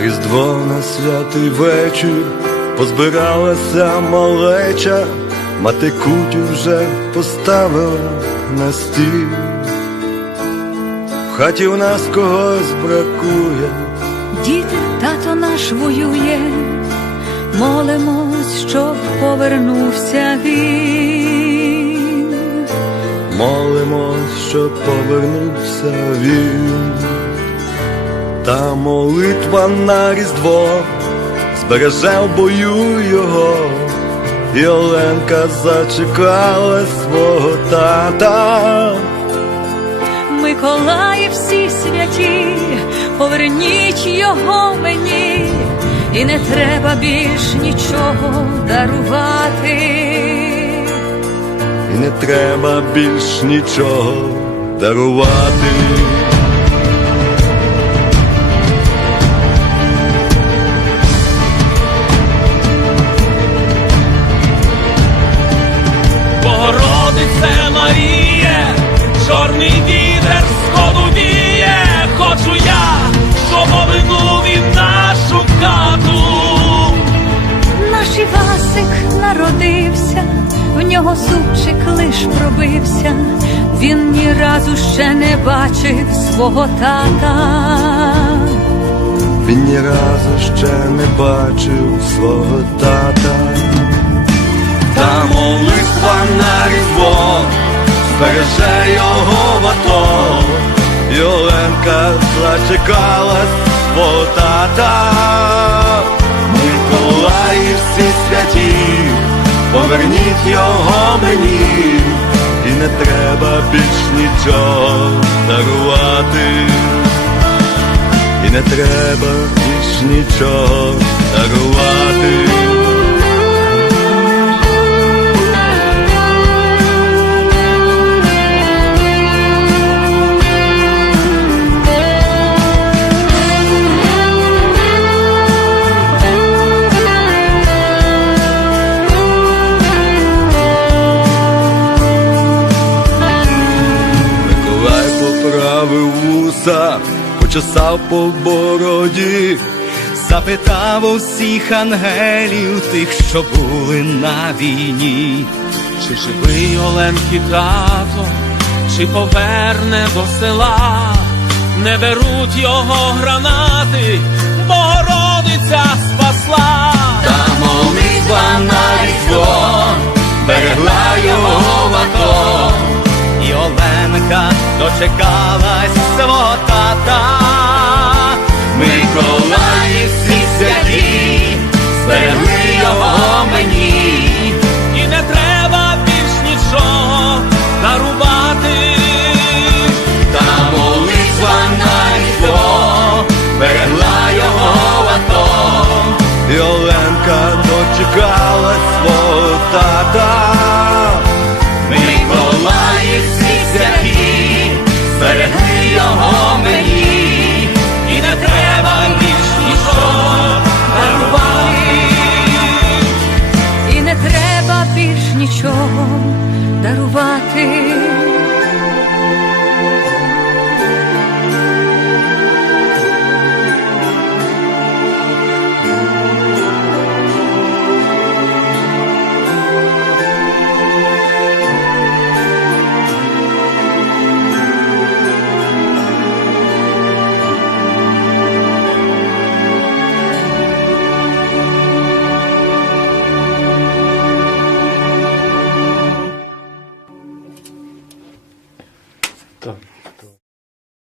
На різдво на святий вечір позбиралася малеча, мати кутю вже поставила на стіл. В хаті у нас когось бракує, Діти, тато наш воює, молимось, щоб повернувся він. молимось, щоб повернувся він. Та молитва на різдво збереже в бою його, і Оленка зачекала свого тата. Миколаї всі святі, поверніть його мені, і не треба більш нічого дарувати. І не треба більш нічого дарувати. Щоб обинув він нашу хату. Наш Івасик народився, в нього зубчик лиш пробився, він ні разу ще не бачив свого тата. Він ні разу ще не бачив свого тата. Та молитва на різдво збереже його в АТО. І Оленка зачекала свого тата. Миколаї всі святі, поверніть його мені, і не треба більш нічого дарувати. І не треба більш нічого дарувати. Вуса, почесав по бороді. Запитав усіх ангелів, тих, що були на війні. Чи живий Оленки тато, чи поверне до села, не беруть його гранати, Богородиця спасла. Та молитва на різдво берегла його Оленка дочекалась свого тата. Миколаї всі святі, зберегли його мені. І не треба більш нічого дарувати. Та молитва на різдво берегла його в АТО. І Оленка дочекала свого тата. Дарувати.